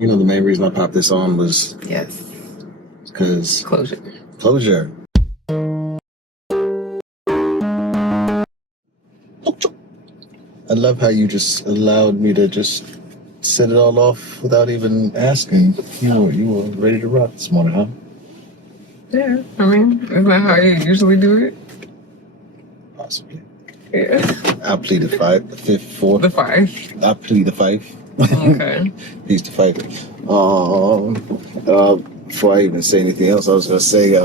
You know, the main reason I popped this on was because closure. I love how you just allowed me to just set it all off without even asking. You know, you were ready to rock this morning, huh? Yeah, I mean, isn't that how you usually do it? Possibly. Yeah. I plead the five. I plead the five. Okay. He's the fighter. Before I even say anything else, I was going to say,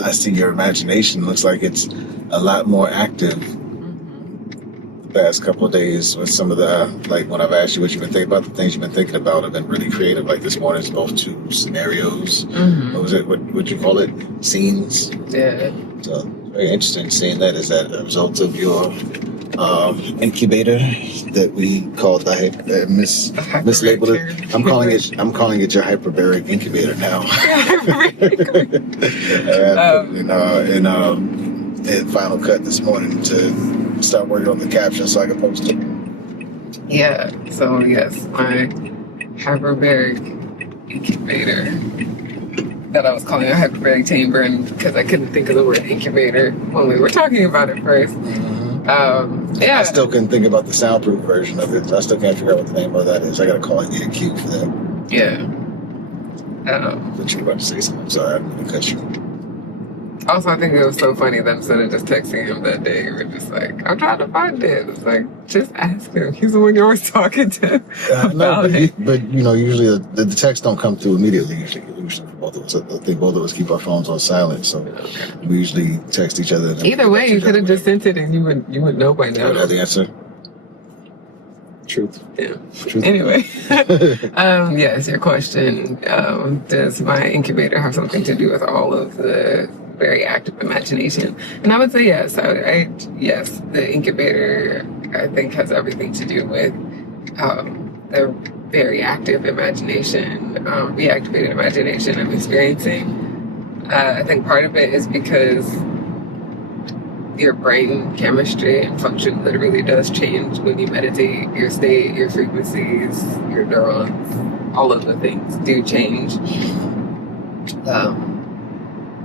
I see your imagination looks like it's a lot more active the past couple of days with some of the, like when I've asked you what you've been thinking about, the things you've been thinking about have been really creative. Like this morning's both two scenarios. What was it? What you call it? Scenes? Yeah. So very interesting seeing that. Is that a result of your incubator that we called mislabeled it? I'm calling it your hyperbaric incubator now. In Final Cut this morning to start working on the caption so I can post it. Yeah. So yes, my hyperbaric incubator that I was calling a hyperbaric chamber, and because I couldn't think of the word incubator when we were talking about it first. Yeah. I still couldn't think about the soundproof version of it. I still can't figure out what the name of that is. I gotta call it EQ for that. Yeah. But you were about to say something. I'm sorry, I'm gonna cut you. Also, I think it was so funny that instead of just texting him that day, we were just like, I'm trying to find it. It's like, just ask him. He's the one you're always talking to. No, but you know, usually the texts don't come through immediately. Usually for both of us. I think both of us keep our phones on silent, so we usually text each other. Either way, you could have just sent it, and you would know by now. I would have the answer. Truth. Yeah. Truth. Anyway, yes, your question. Does my incubator have something to do with all of the very active imagination? And I would say yes. Yes, the incubator, I think, has everything to do with the very active imagination, reactivated imagination I'm experiencing. I think part of it is because your brain chemistry and function literally does change when you meditate. Your state, your frequencies, your neurons, all of the things do change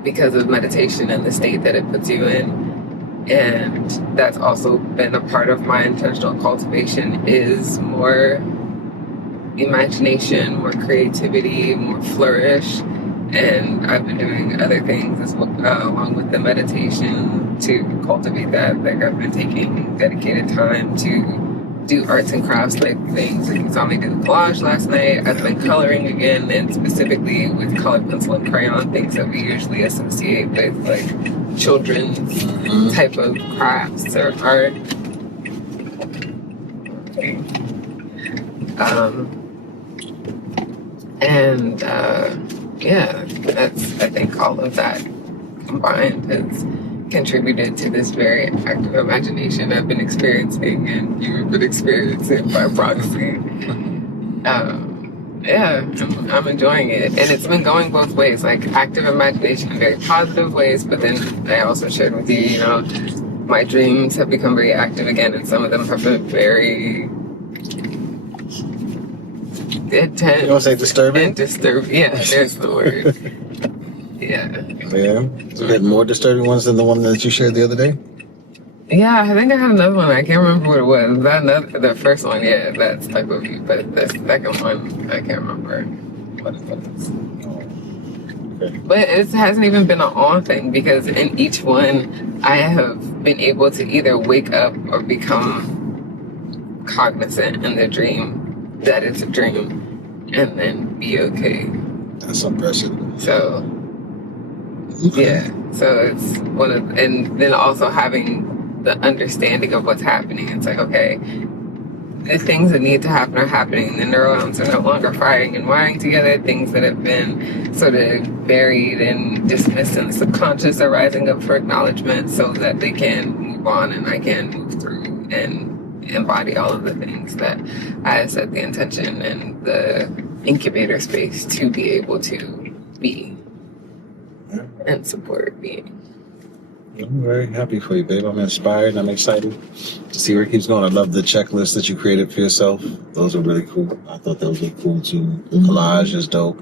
because of meditation and the state that it puts you in. And that's also been a part of my intentional cultivation, is more imagination, more creativity, more flourish. And I've been doing other things as well, along with the meditation to cultivate that. Like I've been taking dedicated time to do arts and crafts like things. Like you saw me do the collage last night. I've been coloring again, and specifically with colored pencil and crayon, things that we usually associate with like children's type of crafts or art. Yeah, that's, I think all of that combined has contributed to this very active imagination I've been experiencing, and you've been experiencing by proxy. Yeah, I'm enjoying it. And it's been going both ways, like active imagination in very positive ways, but then I also shared with you, you know, my dreams have become very active again, and some of them have been very intense. You want to say disturbing? Yeah, there's the word. Yeah. Yeah. So you had more disturbing ones than the one that you shared the other day? Yeah, I think I had another one. I can't remember what it was. The first one, yeah, that's type of view. But the second one, I can't remember what it was. Okay. But it hasn't even been an on thing, because in each one, I have been able to either wake up or become cognizant in the dream that it's a dream, and then be okay. That's impressive. So, yeah. So it's one of, and then also having the understanding of what's happening. It's like, okay, the things that need to happen are happening. The neurons are no longer firing and wiring together. Things that have been sort of buried and dismissed in the subconscious are rising up for acknowledgement so that they can move on and I can move through and embody all of the things that I set the intention and the incubator space to be able to be and support being. I'm very happy for you, babe. I'm inspired. I'm excited to see where it keeps going. I love the checklist that you created for yourself. Those are really cool. I thought those were cool too. The collage is dope.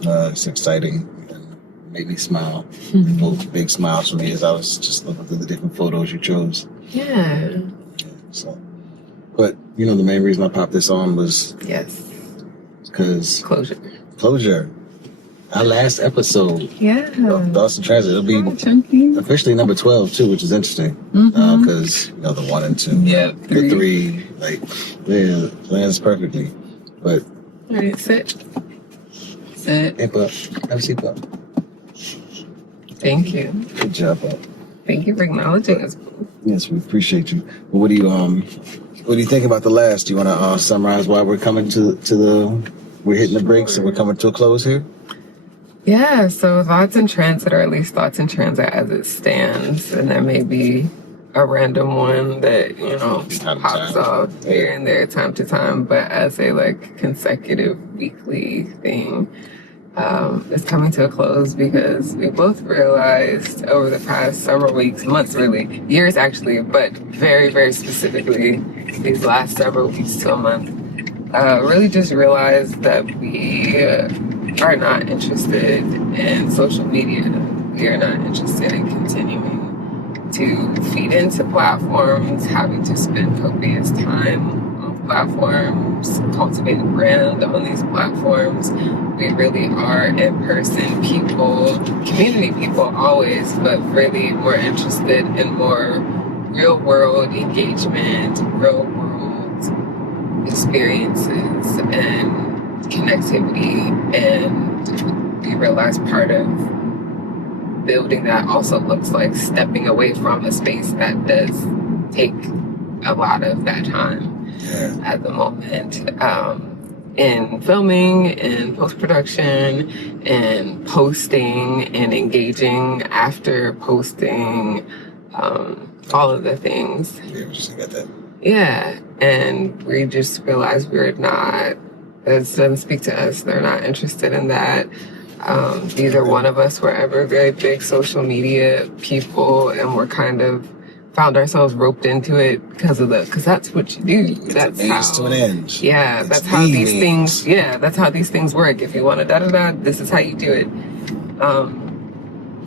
It's exciting and made me smile. Both big smiles for me as I was just looking through the different photos you chose. Yeah. So, but the main reason I popped this on was because closure. Our last episode of Thoughts and Transit. It'll be officially number 12 too, which is interesting because the 1 and 2, the 3, like lands perfectly. But all right, sit. Hey, Pup. Have a seat, Pup. Thank you. Good job, Pup. Thank you for acknowledging us. Yes, we appreciate you. But what do you think about the last? Do you want to summarize why we're coming we're hitting the brakes and we're coming to a close here? Yeah, so Thoughts in Transit, or at least Thoughts in Transit as it stands, and there may be a random one that, pops off here and there time to time, but as a consecutive weekly thing, it's coming to a close because we both realized over the past several weeks, months really, years actually, but very, very specifically these last several weeks to a month, really just realized that we are not interested in social media. We are not interested in continuing to feed into platforms, having to spend copious time on platforms, cultivate a brand on these platforms. We really are in-person people, community people always, but really more interested in more real-world engagement, real-world experiences, and connectivity. And we realize part of building that also looks like stepping away from a space that does take a lot of that time at the moment, in filming, in post-production, in posting, and engaging after posting, all of the things. Yeah, we just got that. Yeah, and we just realized we're not, it doesn't speak to us. They're not interested in that. Neither one of us were ever very big social media people, and we're kind of found ourselves roped into it because that's what you do. That's a means to an end. Yeah, that's how these things. Yeah, that's how these things work. If you want to da, this is how you do it.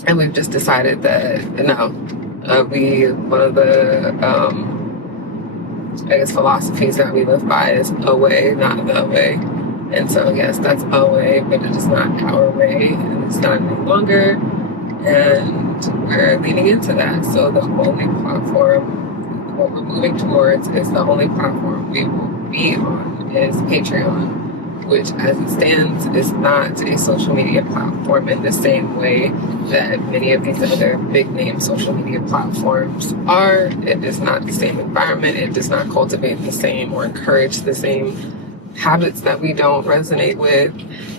And we've just decided that one of the philosophies that we live by is a way, not the way. And so, yes, that's a way, but it is not our way, and it's not any longer. And we're leaning into that. So the only platform, what we're moving towards, is the only platform we will be on is Patreon, which as it stands is not a social media platform in the same way that many of these other big name social media platforms are. It is not the same environment. It does not cultivate the same or encourage the same habits that we don't resonate with.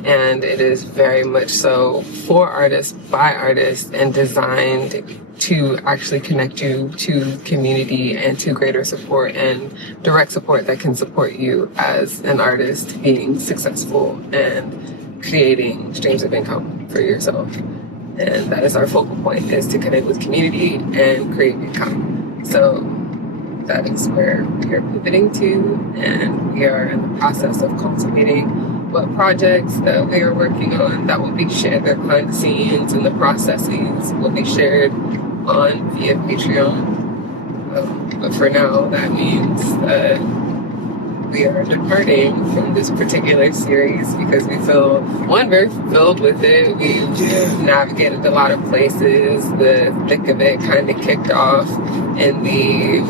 And it is very much so for artists, by artists, and designed to actually connect you to community and to greater support and direct support that can support you as an artist being successful and creating streams of income for yourself. And that is our focal point, is to connect with community and create income. So that is where we are pivoting to, and we are in the process of cultivating what projects that we are working on that will be shared. The behind the scenes and the processes will be shared on via Patreon. But for now, that means that we are departing from this particular series because we feel, one, very fulfilled with it. We've navigated a lot of places. The thick of it kind of kicked off in the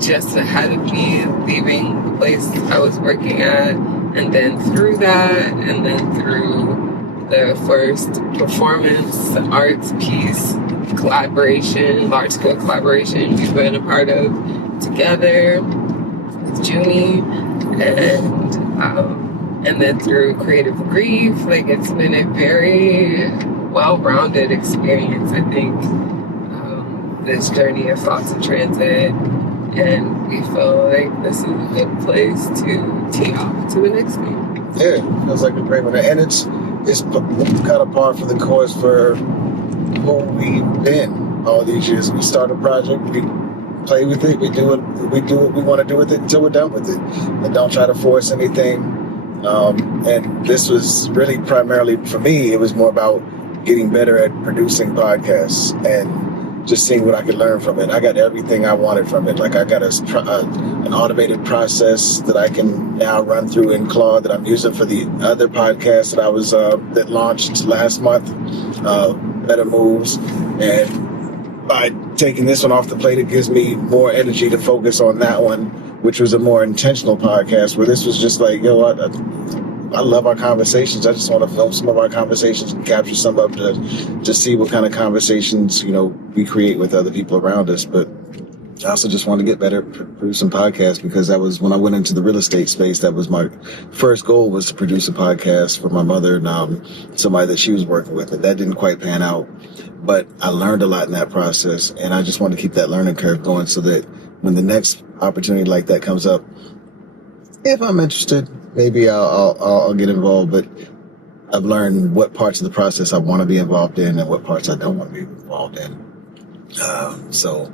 just ahead of me leaving the place I was working at, and then through that, and then through the first performance arts piece collaboration, large-scale collaboration we've been a part of together with Junie, and then through Creative Grief. Like, it's been a very well-rounded experience, I think, this journey of Thoughts in Transit. And we feel like this is a good place to tee off to the next thing. Yeah, it feels like a great one. And it's kind of par for the course for who we've been. all these years. We start a project, we play with it, we do what we want to do with it until we're done with it, and don't try to force anything. And this was really primarily for me. It was more about getting better at producing podcasts and just seeing what I could learn from it. I got everything I wanted from it. Like I got an automated process that I can now run through in Claude that I'm using for the other podcast that I was that launched last month, Better Moves. And by taking this one off the plate, it gives me more energy to focus on that one, which was a more intentional podcast. Where this was just like, yo, I love our conversations. I just want to film some of our conversations and capture some of them to see what kind of conversations, we create with other people around us. But I also just want to get better at producing podcasts, because that was when I went into the real estate space. That was my first goal, was to produce a podcast for my mother and somebody that she was working with. And that didn't quite pan out, but I learned a lot in that process. And I just want to keep that learning curve going so that when the next opportunity like that comes up, if I'm interested, maybe I'll get involved. But I've learned what parts of the process I want to be involved in and what parts I don't want to be involved in. So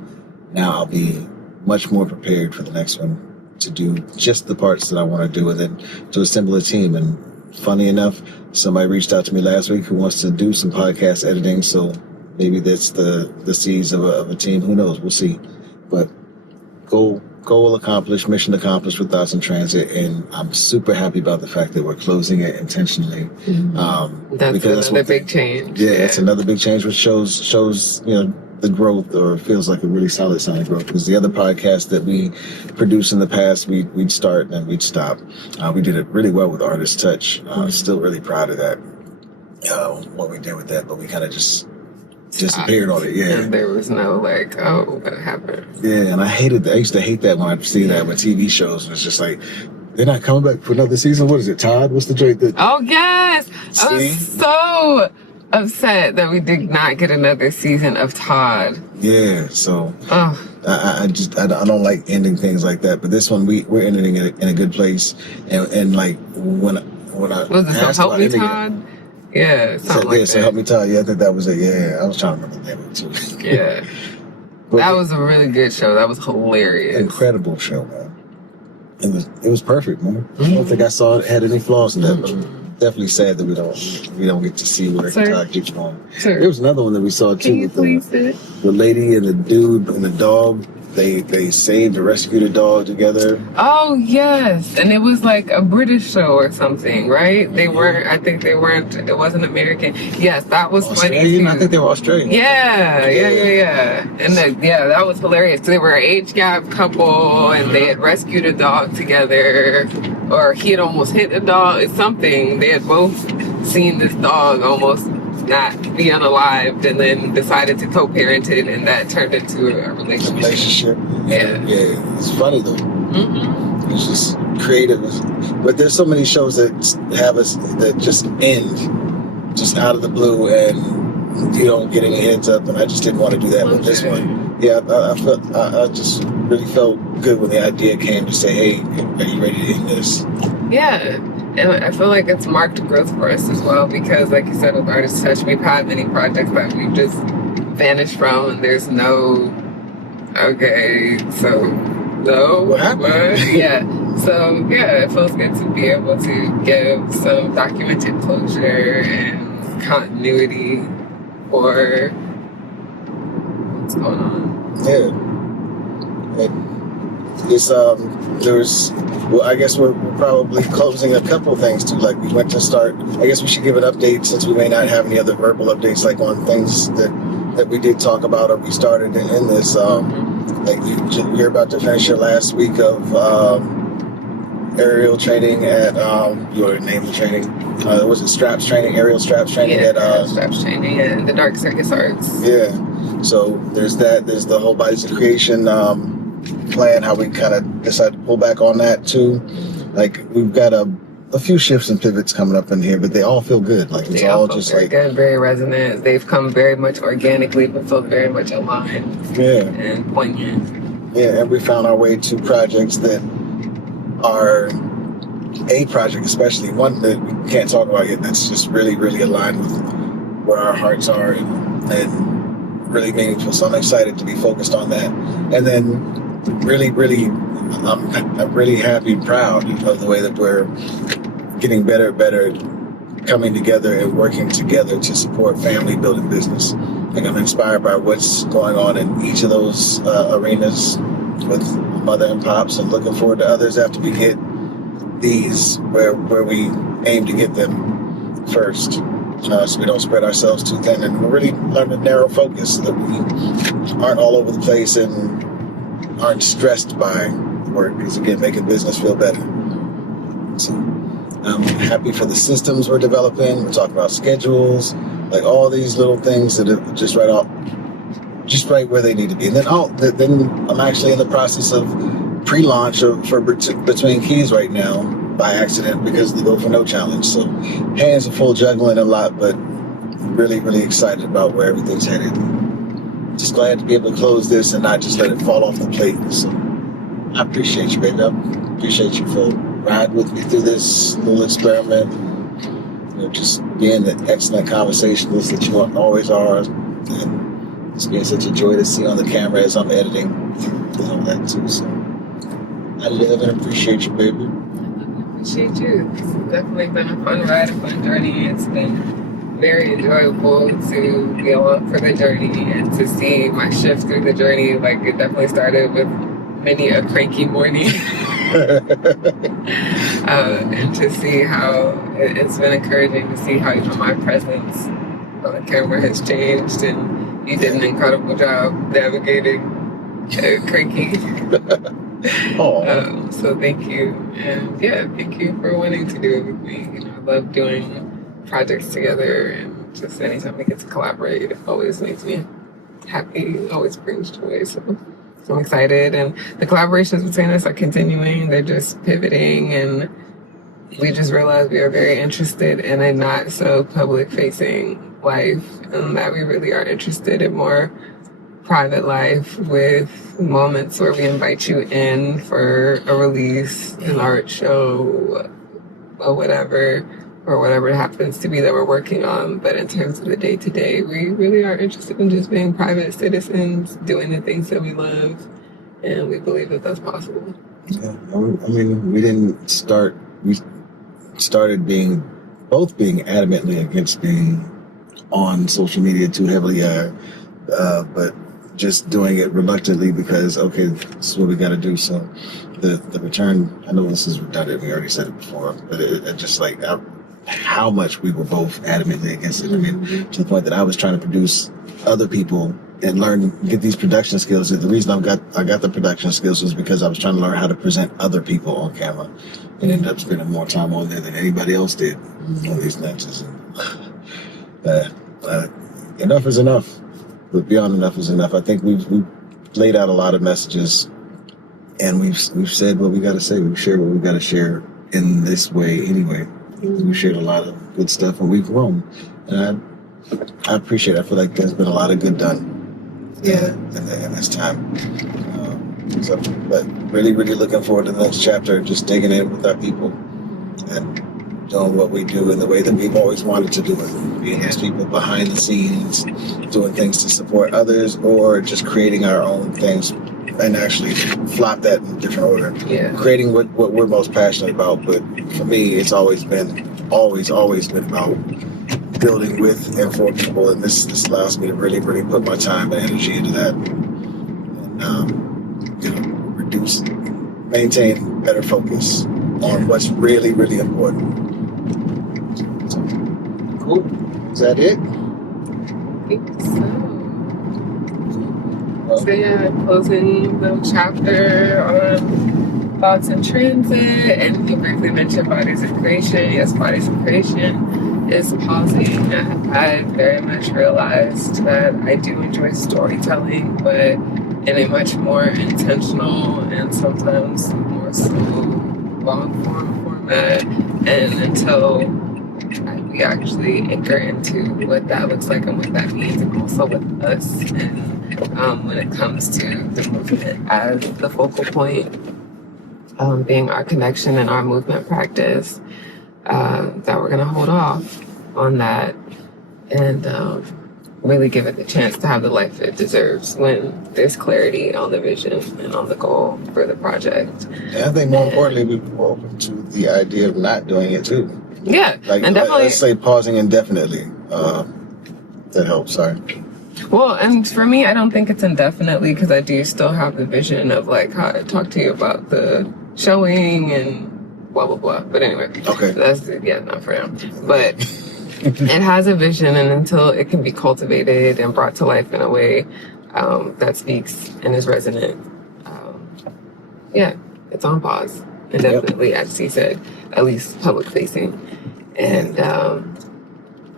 now I'll be much more prepared for the next one to do just the parts that I want to do, and then to assemble a team. And funny enough, somebody reached out to me last week who wants to do some podcast editing. So maybe that's the seeds of a team. Who knows? We'll see. But goal accomplished, mission accomplished with Thoughts in Transit, and I'm super happy about the fact that we're closing it intentionally. Mm-hmm. That's another big change. Yeah, it's another big change, which shows the growth, or feels like a really solid sign of growth. Because the other podcasts that we produced in the past, we'd start and we'd stop. We did it really well with Artist Touch. Still really proud of that, what we did with that, but we kind of just disappeared on it. Yeah, and there was no what happened. Yeah, and I used to hate that when I see that with TV shows, and it's just like, they're not coming back for another season. What is it, Todd? What's the joint that? Oh yes, I was so upset that we did not get another season of Todd. Yeah, so I don't like ending things like that. But this one, we're ending it in a good place, and like when I was it so Help Me Todd? Yeah, something like that. So Help Me Todd. Yeah, I think that was it. Yeah, I was trying to remember the name of it too. Yeah, that was a really good show. That was hilarious. Incredible show, man. It was perfect, man. Mm-hmm. I don't think I saw it had any flaws in that, but definitely sad that we don't get to see where Todd keeps going. Sure. There was another one that we saw too, with the lady and the dude and the dog. They saved or rescued a dog together. Oh yes, and it was like a British show or something, right? They weren't. I think they weren't. It wasn't American. Yes, that was funny too. I think they were Australian. Yeah. And that was hilarious. They were an age gap couple, and they had rescued a dog together, or he had almost hit a dog. It's something. They had both seen this dog almost not be unalived, and then decided to co-parent it, and that turned into a relationship. Yeah, it's funny though. Mm-hmm. It's just creative, but there's so many shows that have us that just end just out of the blue, and you don't get any heads up. And I just didn't want to do that with this one. Yeah, I just really felt good when the idea came to say, "Hey, are you ready to end this?" Yeah. And I feel like it's marked growth for us as well, because like you said, with Artist Touch, we've had many projects that we've just vanished from, and there's no, what happened? It feels good to be able to give some documented closure and continuity for what's going on. Yeah. It's I guess we're probably closing a couple of things too. Like we went to start. I guess we should give an update, since we may not have any other verbal updates, like on things that we did talk about or we started in this. Like you're about to finish your last week of aerial training at you already named the training. Was it straps training? Aerial straps training at straps training at the Dark Circus Arts. Yeah. So there's that. There's the whole Bodies of Creation plan, how we kind of decided to pull back on that too. Like we've got a few shifts and pivots coming up in here, but they all feel good. Like it's all just very good, very resonant. They've come very much organically, but feel very much aligned. Yeah. And poignant. Yeah, and we found our way to projects that are a project, especially one that we can't talk about yet, that's just really, really aligned with where our hearts are, and really meaningful. So I'm excited to be focused on that. And then really, I'm really happy and proud of the way that we're getting better and better at coming together and working together to support family building business. Like I'm inspired by what's going on in each of those arenas with mother and pops, and looking forward to others after we get these where we aim to get them first. So we don't spread ourselves too thin, and we really learn to narrow focus so that we aren't all over the place and aren't stressed by work, because again, making business feel better. So I'm happy for the systems we're developing. We're talking about schedules, like all these little things that are just right where they need to be. And then I'm actually in the process of pre-launch for Between Keys right now by accident because of the Go For No challenge. So hands are full, juggling a lot, but really, really excited about where everything's headed. Just glad to be able to close this and not just let it fall off the plate. So I appreciate you, baby. I appreciate you for riding with me through this little experiment. You know, just being the excellent conversationalist that you always are. And it's been such a joy to see on the camera as I'm editing and all that too. So I love and appreciate you, baby. I appreciate you. It's definitely been a fun ride, a fun journey. It's been very enjoyable to be along for the journey and to see my shift through the journey. Like, it definitely started with many a cranky morning. And to see how it's been encouraging to see how even my presence on the camera has changed, and you did an incredible job navigating cranky. So thank you, and yeah, thank you for wanting to do it with me. You know, I love doing projects together, and just anytime we get to collaborate, it always makes me happy, always brings joy. So I'm excited, and the collaborations between us are continuing. They're just pivoting, and we just realized we are very interested in a not so public facing life, and that we really are interested in more private life with moments where we invite you in for a release, an art show, or whatever it happens to be that we're working on. But in terms of the day-to-day, we really are interested in just being private citizens, doing the things that we love, and we believe that that's possible. Yeah, I mean, we started being adamantly against being on social media too heavily, but just doing it reluctantly because, okay, this is what we got to do. So the return, I know this is redundant, we already said it before, but it just like how much we were both adamantly against it. I mean, to the point that I was trying to produce other people and get these production skills. The reason I got the production skills was because I was trying to learn how to present other people on camera, and ended up spending more time on there than anybody else did on these lenses. Enough is enough. But beyond enough is enough. I think we've laid out a lot of messages, and we've said what we got to say. We've shared what we got to share in this way anyway. We've shared a lot of good stuff, and we've grown. And I appreciate it. I feel like there's been a lot of good done in this time. But really, really looking forward to the next chapter, just digging in with our people and doing what we do in the way that we've always wanted to do it. Being those people behind the scenes, doing things to support others, or just creating our own things and actually flop that in a different order. Yeah. Creating what we're most passionate about. But for me, it's always been about building with and for people. And this allows me to really, really put my time and energy into that. And, maintain better focus on what's really, really important. Cool. Is that it? I think so. So yeah, closing the chapter on thoughts in transit, and you briefly mentioned bodies of creation. Yes, bodies of creation is pausing. I very much realized that I do enjoy storytelling, but in a much more intentional and sometimes more slow, long form format. And until we actually anchor into what that looks like and what that means, and also with us, and when it comes to the movement as the focal point, being our connection and our movement practice, that we're going to hold off on that and really give it the chance to have the life it deserves when there's clarity on the vision and on the goal for the project. And I think more importantly, we're open to the idea of not doing it too. Yeah, like and definitely. Let's say pausing indefinitely. That helps. Sorry. Well, and for me, I don't think it's indefinitely because I do still have the vision of like how I talk to you about the showing and blah blah blah. But anyway, okay, that's not for now. But it has a vision, and until it can be cultivated and brought to life in a way that speaks and is resonant, it's on pause indefinitely, as he said, at least public facing, and.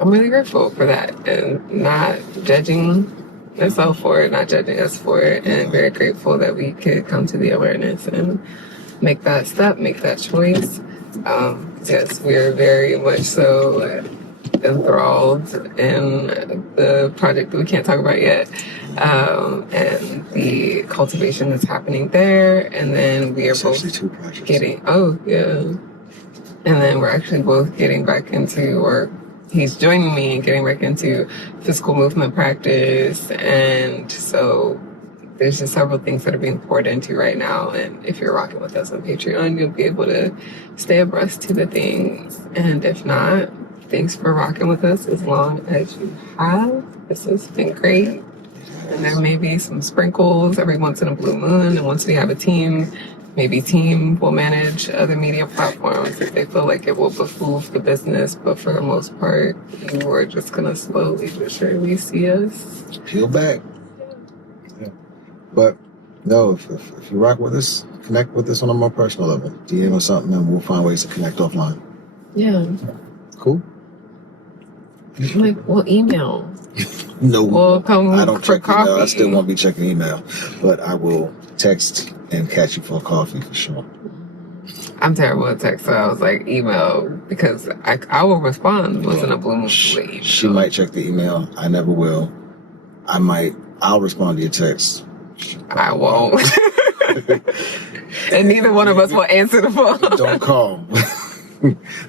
I'm really grateful for that and not judging myself for it, not judging us for it, and very grateful that we could come to the awareness and make that step, make that choice. Yes, we're very much so enthralled in the project that we can't talk about yet, and the cultivation that's happening there, and then we are both getting, and then we're actually both getting back into, or he's joining me and getting back into physical movement practice. And so there's just several things that are being poured into right now. And if you're rocking with us on Patreon, you'll be able to stay abreast to the things. And if not, thanks for rocking with us as long as you have. This has been great. And there may be some sprinkles every once in a blue moon. And once we have a team, maybe team will manage other media platforms if they feel like it will behoove the business. But for the most part, you are just going to slowly but surely see us peel back. Yeah. But no, if you rock with us, connect with us on a more personal level. DM or something, and we'll find ways to connect offline. Yeah. Cool. Like, we'll email. No, we'll come I don't for check coffee. email. I still won't be checking email, but I will text and catch you for a coffee for sure. I'm terrible at text, so I was like, email, because I will respond once in a blue moon. She might check the email. I never will. I'll respond to your text. I won't. And neither one of us will answer the phone. Don't call.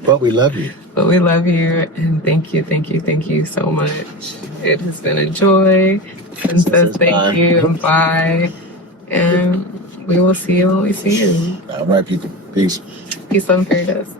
But we love you. But we love you, and thank you so much. It has been a joy. And says thank you and bye. And we will see you when we see you. All right, people. Peace. Peace, love, and fairy dust.